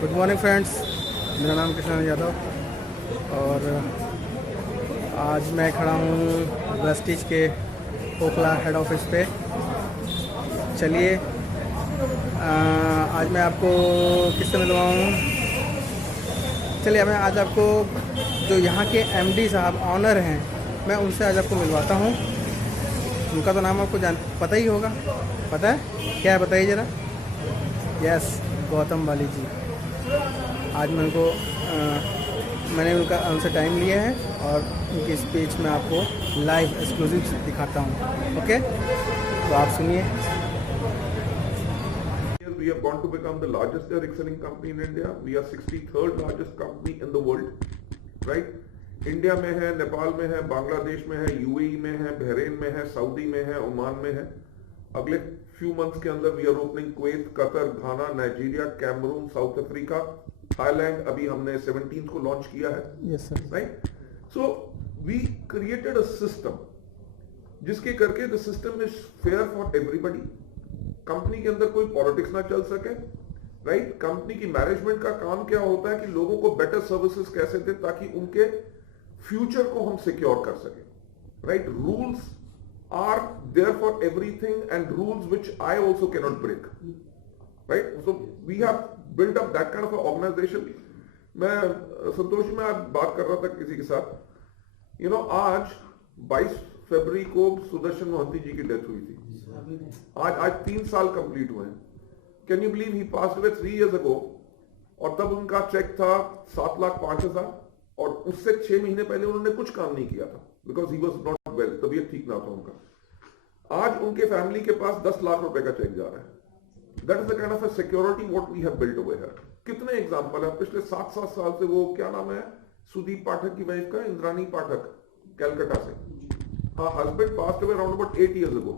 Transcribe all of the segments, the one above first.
Good morning friends, मेरा नाम कृष्ण यादव और आज मैं खड़ा हूँ वेस्टीज के ओखला हेड ऑफिस पे। चलिए आज मैं आपको किससे मिलवाऊँ। चलिए मैं आज आपको जो यहाँ के एमडी साहब ऑनर हैं, मैं उनसे आज आपको मिलवाता हूँ। उनका तो नाम आपको पता ही होगा। पता है क्या है, बताइए ज़रा। यस, गौतम वाली जी। आज मैं मैंने उनसे टाइम लिया है और उनकी स्पीच में आपको लाइव एक्सक्लूसिव दिखाता हूँ। ओके, तो आप सुनिए। We have gone to become the largest direct selling company in India. We are 63rd largest company in the world, right? India में है, नेपाल में है, बांग्लादेश में है, यूएई में है, बहरीन में है, सऊदी में है, ओमान में है। अगले फ्यू मंथ्स के अंदर we are opening Kuwait, Qatar, Ghana, Nigeria, Cameroon, South Africa, Thailand. अभी हमने 17 को लॉन्च किया है। Yes sir, right. So we created a system जिसके करके the system is fair for everybody. Company के अंदर कोई पॉलिटिक्स ना चल सके, राइट। कंपनी की मैनेजमेंट का काम क्या होता है कि लोगों को बेटर सर्विसेज कैसे दे ताकि उनके फ्यूचर को हम सिक्योर कर सके, right. Rules are there for everything and rules which I also can not break, right. So we have built up that kind of organisation. मैं संतोष में आज बात कर रहा था किसी के साथ, आज 22 फरवरी को सुदर्शन मोहंती जी की डेथ हुई थी। आज 3 साल कंप्लीट हुए हैं। Can you believe he passed away 3 years ago? और तब उनका चेक था 7,05,000 और उससे 6 महीने पहले उन्होंने कुछ काम नहीं किया था because he was not well, तबीयत ठीक ना था उनका। आज उनके फैमिली के पास 10 लाख रुपए का चेक जा रहा है। That is the kind of a security what we have built over here. कितने एग्जांपल है पिछले 7 साल से। वो क्या नाम है सुदीप पाठक की वाइफ का, इंद्रानी पाठक, कैलकाटा से। हाँ, husband passed away around about 8 years ago।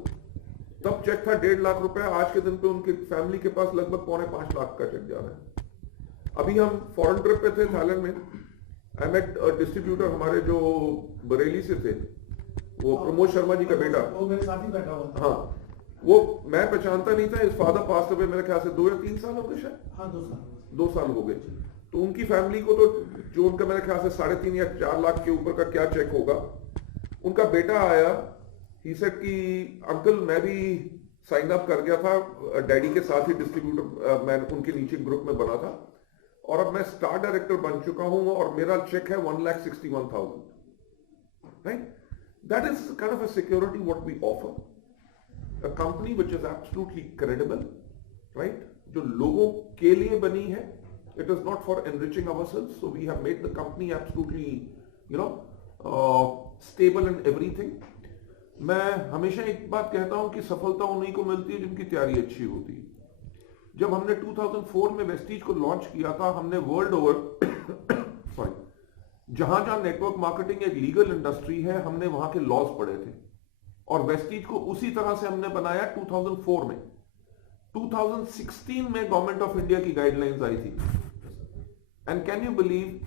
तब चेक था 1.5 लाख रुपए, आज के दिन पे उनकी फैमिली के पास लगभग 4.5 लाख का चेक जा रहा है। अभी हम फॉरेन ट्रिप पे थे थाईलैंड में। आई मेट डिस्ट्रीब्यूटर हमारे जो बरेली से थे, वो प्रमोद शर्मा जी का बेटा, वो मेरे साथ ही बैठा हुआ था। हाँ, वो मैं पहचानता नहीं था। इस फादर पास्ट अवे मेरे ख्याल से 2 या 3 साल हो गए, शायद। हाँ, 2 साल हो गए। तो उनकी फैमिली को तो जो उनका मेरे ख्याल से 3.5 या 4 लाख के ऊपर का क्या चेक होगा। उनका बेटा आया, ही सेड कि अंकल मैं भी साइन अप कर गया था डैडी के साथ ही, डिस्ट्रीब्यूटर मैं उनके नीचे ग्रुप में बना था और अब मैं स्टार डायरेक्टर बन चुका हूं और मेरा चेक है 1,61,000, right. That is kind of a security what we offer, a company which is absolutely credible, right, जो लोगों के लिए बनी है। It is not for enriching ourselves, so we have made the company absolutely stable in everything. मैं हमेशा एक बात कहता हूं कि सफलता उन्हीं को मिलती है जिनकी तैयारी अच्छी होती है। जब हमने 2004 में वेस्टीज को लॉन्च किया था, हमने वर्ल्ड ओवर जहां जहां नेटवर्क मार्केटिंग एक लीगल इंडस्ट्री है, हमने वहां के लॉज पढ़े थे और वेस्टीज को उसी तरह से हमने बनाया 2004 में। 2016 में गवर्नमेंट ऑफ इंडिया की गाइडलाइंस आई थी एंड कैन यू बिलीव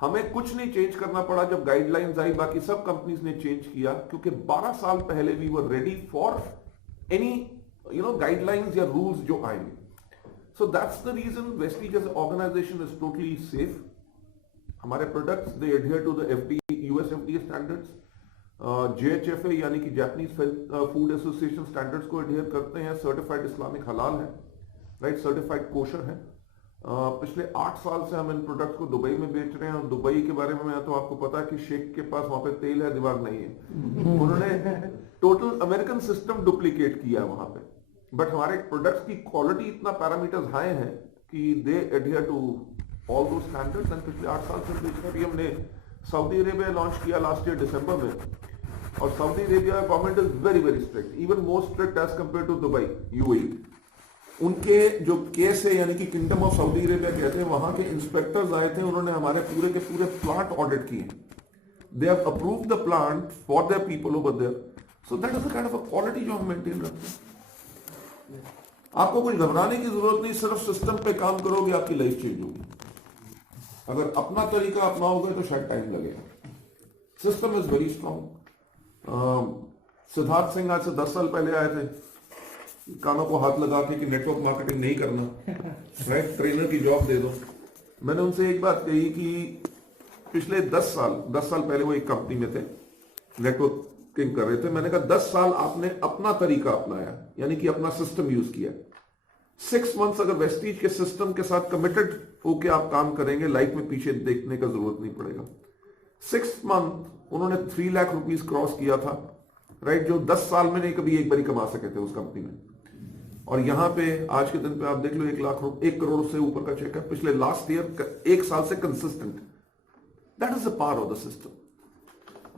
हमें कुछ नहीं चेंज करना पड़ा जब गाइडलाइंस आई। बाकी सब कंपनीज ने चेंज किया क्योंकि 12 साल पहले we were ready for any guidelines या रूल्स जो आएंगे। So that's the reason Vestige as organisation is totally safe. हमारे products they adhere to the US FDA standards, JHFA यानी कि जापानीज फूड एसोसिएशन स्टैंडर्ड्स को एडहियर करते हैं। Certified Islamic हलाल है, राइट, सर्टिफाइड कोशर है। पिछले 8 साल से हम इन प्रोडक्ट्स को दुबई में बेच रहे हैं और दुबई के बारे में तो आपको पता है कि शेख के पास वहां पे तेल है, दिमाग नहीं है। उन्होंने टोटल अमेरिकन सिस्टम डुप्लीकेट किया है वहां पे, बट हमारे प्रोडक्ट्स की क्वालिटी इतना पैरामीटर्स हाई है कि they adhere to all those standards and पिछले 8 साल से बेच रहे हैं। हमने सऊदी अरेबिया लॉन्च किया लास्ट ईयर दिसंबर में और Saudi Arabia government is very very strict, even more strict as compare to Dubai, UAE. उनके जो केस है यानी कि किंगडम ऑफ सऊदी अरेबिया कहते हैं, वहां के इंस्पेक्टर्स आए थे, उन्होंने हमारे पूरे के पूरे प्लांट ऑडिट किए। They have approved the plant for their people over there. So that is the kind of a quality जो हम मेंटेन रखते हैं। आपको कुछ घबराने की जरूरत नहीं, सिर्फ सिस्टम पे काम करोगे आपकी लाइफ चेंज होगी। अगर अपना तरीका अपनाओगे तो शायद टाइम लगेगा। System is very strong. Siddharth Singh आज से 10 साल पहले आए थे, कानों को हाथ लगा के कि नेटवर्क मार्केटिंग नहीं करना, राइट, ट्रेनर की जॉब दे दो। मैंने उनसे एक बात कही कि पिछले 10 साल पहले वो एक कंपनी में थे, नेटवर्किंग कर रहे थे। मैंने कहा 10 साल आपने अपना तरीका अपनाया, यानी कि अपना सिस्टम यूज किया। 6 मंथ्स अगर वेस्टीज के सिस्टम के साथ कमिटेड होके आप काम करेंगे, लाइफ में पीछे देखने का जरूरत नहीं पड़ेगा। 6 मंथ उन्होंने 3 लाख रुपीस क्रॉस किया था, राइट, जो 10 साल में नहीं कभी एक बार कमा सके थे उस कंपनी में। और यहां पे आज के दिन पे आप देख लो 1 करोड़ से ऊपर का चेक है पिछले लास्ट ईयर 1 साल से consistent. That is the power of the system.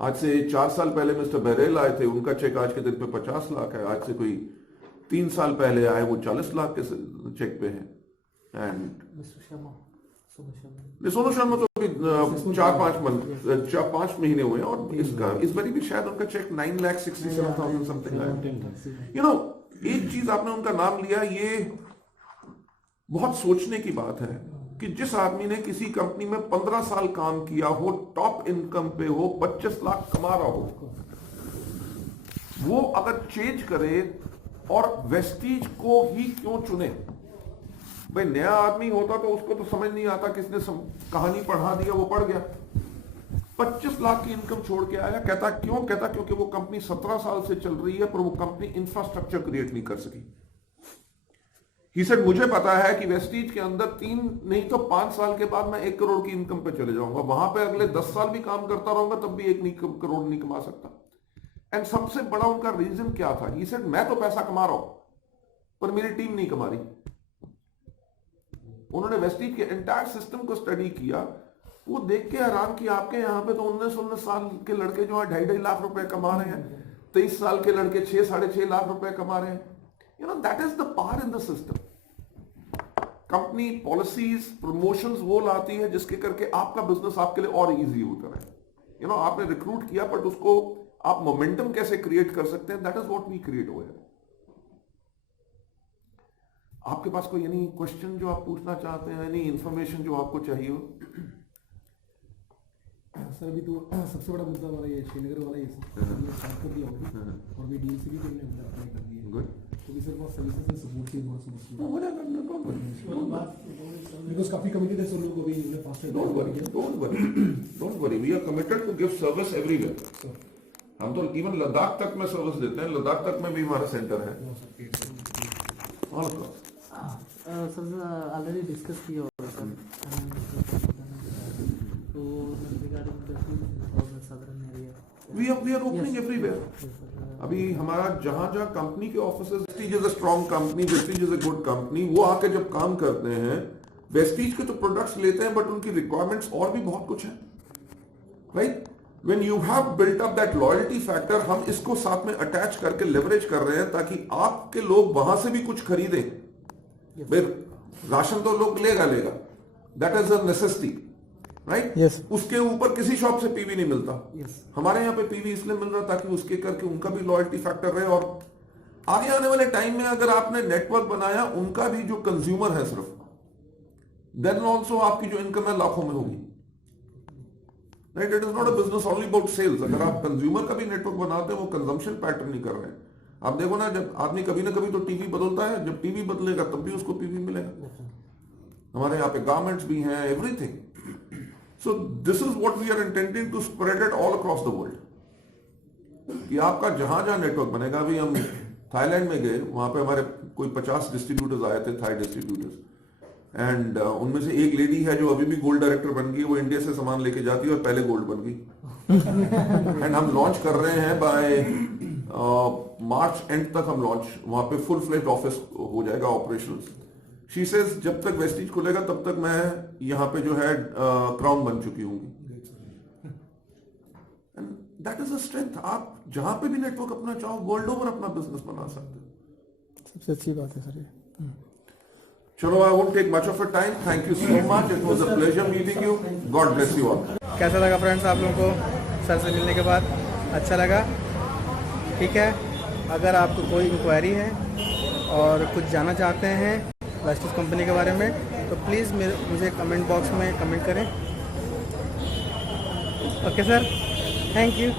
आज से 4 साल पहले मिस्टर बेरेल आए थे, उनका चेक आज के दिन पे 50 लाख है। आज से कोई 3 साल पहले आए, वो 40 लाख के चेक पे हैं। एंड सोनू शर्मा तो अभी 4-5 महीने हुए हैं, और इस बारी भी शायद उनका चेक 9,67,000 समथिंग आया। यू नो, एक चीज आपने उनका नाम लिया, ये बहुत सोचने की बात है कि जिस आदमी ने किसी कंपनी में 15 साल काम किया हो, टॉप इनकम पे हो, 25 लाख कमा रहा हो, वो अगर चेंज करे और वेस्टीज को ही क्यों चुने? भाई नया आदमी होता तो उसको तो समझ नहीं आता, किसने कहानी पढ़ा दिया, वो पढ़ गया। 25 लाख की इनकम छोड़ के आया। कहता क्योंकि वो कंपनी 17 साल से चल रही है, पर वो कंपनी इंफ्रास्ट्रक्चर क्रिएट नहीं कर सकी। ही सेड मुझे पता है कि वेस्टीज के अंदर 3 नहीं तो 5 साल के बाद मैं 1 करोड़ की इनकम पे चले जाऊंगा। वहां पे अगले 10 साल भी काम करता रहूंगा, तब भी 1 करोड़ नहीं कमा सकता। एंड सबसे बड़ा उनका रीजन क्या था? ही सेड मैं तो पैसा कमा रहा हूं, पर मेरी टीम नहीं कमा रही। उन्होंने वेस्टीज के एंटायर सिस्टम को स्टडी किया, वो देख के हैरान कि आपके यहाँ पे तो 19 साल के लड़के जो है 2.5 लाख रुपए कमा रहे हैं, 23 साल के लड़के 6-6.5 लाख रुपए कमा रहे हैं। You know, that is the power in the system. Company policies, promotions वो लाती है जिसके करके आपका बिजनेस आपके लिए और इजी होता है। यू नो, आपने रिक्रूट किया, बट उसको आप मोमेंटम कैसे क्रिएट कर सकते हैं, that is what we create over. आपके पास कोई यानी क्वेश्चन जो आप पूछना चाहते हैं, यानी इंफॉर्मेशन जो आपको चाहिए हो? सर अभी तो सबसे बड़ा मुद्दा हमारा ये श्रीनगर वाला, ये स्टार्ट कर दिया होगा, और भी डील से भी हमने अप्लाई कर दिया। गुड। तो भी सर बहुत सर्विसेज से सपोर्ट की बहुत बिकॉज़ काफी कमिटेड है सर लोग अभी fast. Don't worry, we are committed to give service everywhere. हम तो इवन लद्दाख तक में सर्विस देते हैं, लद्दाख तक में भी हमारा सेंटर है। All across sir already discuss किया होगा सर, तो regarding the southern area we are opening everywhere. अभी हमारा जहां जहां कंपनी के offices, Vestige is a strong company, Vestige is a good company, वो आके जब काम करते हैं, वेस्टीज के तो प्रोडक्ट्स लेते हैं, बट उनकी रिक्वायरमेंट्स और भी बहुत कुछ है, right. When you have built up that loyalty factor, हम इसको साथ में अटैच करके लेवरेज कर रहे हैं ताकि आपके लोग वहां से भी कुछ खरीदें। भाई राशन तो लोग लेगा, that is a necessity, right. उसके ऊपर किसी शॉप से पीवी नहीं मिलता। हमारे यहाँ पे पीवी इसलिए मिल रहा ताकि उसके करके उनका भी लॉयल्टी फैक्टर रहे, और आगे आने वाले टाइम में अगर आपने नेटवर्क बनाया, उनका भी जो कंज्यूमर है सिर्फ, देन ऑल्सो आपकी जो इनकम है लाखों में होगी, right. It is not a business only about sales. अगर आप कंज्यूमर का भी नेटवर्क बनाते हैं, वो कंजम्पशन पैटर्न नहीं कर रहे हैं। आप देखो ना, जब आदमी कभी ना कभी तो टीवी बदलता है, जब टीवी बदलेगा तब भी उसको पीवी मिलेगा। हमारे यहाँ पे गारमेंट्स भी हैं, everything. So this is what we are intending to spread it all across the world, कि आपका जहां जहां नेटवर्क बनेगा। अभी हम थाईलैंड में गए, वहां पे हमारे कोई 50 डिस्ट्रीब्यूटर्स आए थे, थाई डिस्ट्रीब्यूटर्स, एंड उनमें से एक लेडी है जो अभी भी गोल्ड डायरेक्टर बन गई। वो इंडिया से सामान लेके जाती है और पहले गोल्ड बन गई। एंड हम लॉन्च कर रहे हैं बाय मार्च एंड तक, हम लॉन्च वहां पे फुल फ्लेज ऑफिस हो जाएगा ऑपरेशनल। शी सेज जब तक वेस्टीज खुलेगा तब तक मैं यहाँ पे जो है क्राउन बन चुकी होंगी। And that is a strength. आप जहां पे भी नेटवर्क अपना चाहो, वर्ल्ड ओवर अपना बिजनेस बना सकते हो। सबसे अच्छी बात है सर ये। चलो, I won't take much of your time. Thank you so much. It was a pleasure meeting you. God bless you all. कैसा लगा फ्रेंड्स आप लोगों को सर से मिलने के बाद? अच्छा लगा? ठीक है। अगर आपको कोई इंक्वायरी है और कुछ जानना चाहते हैं वेस्टीज कंपनी के बारे में, तो प्लीज़ मुझे कमेंट बॉक्स में कमेंट करें। Okay sir, thank you.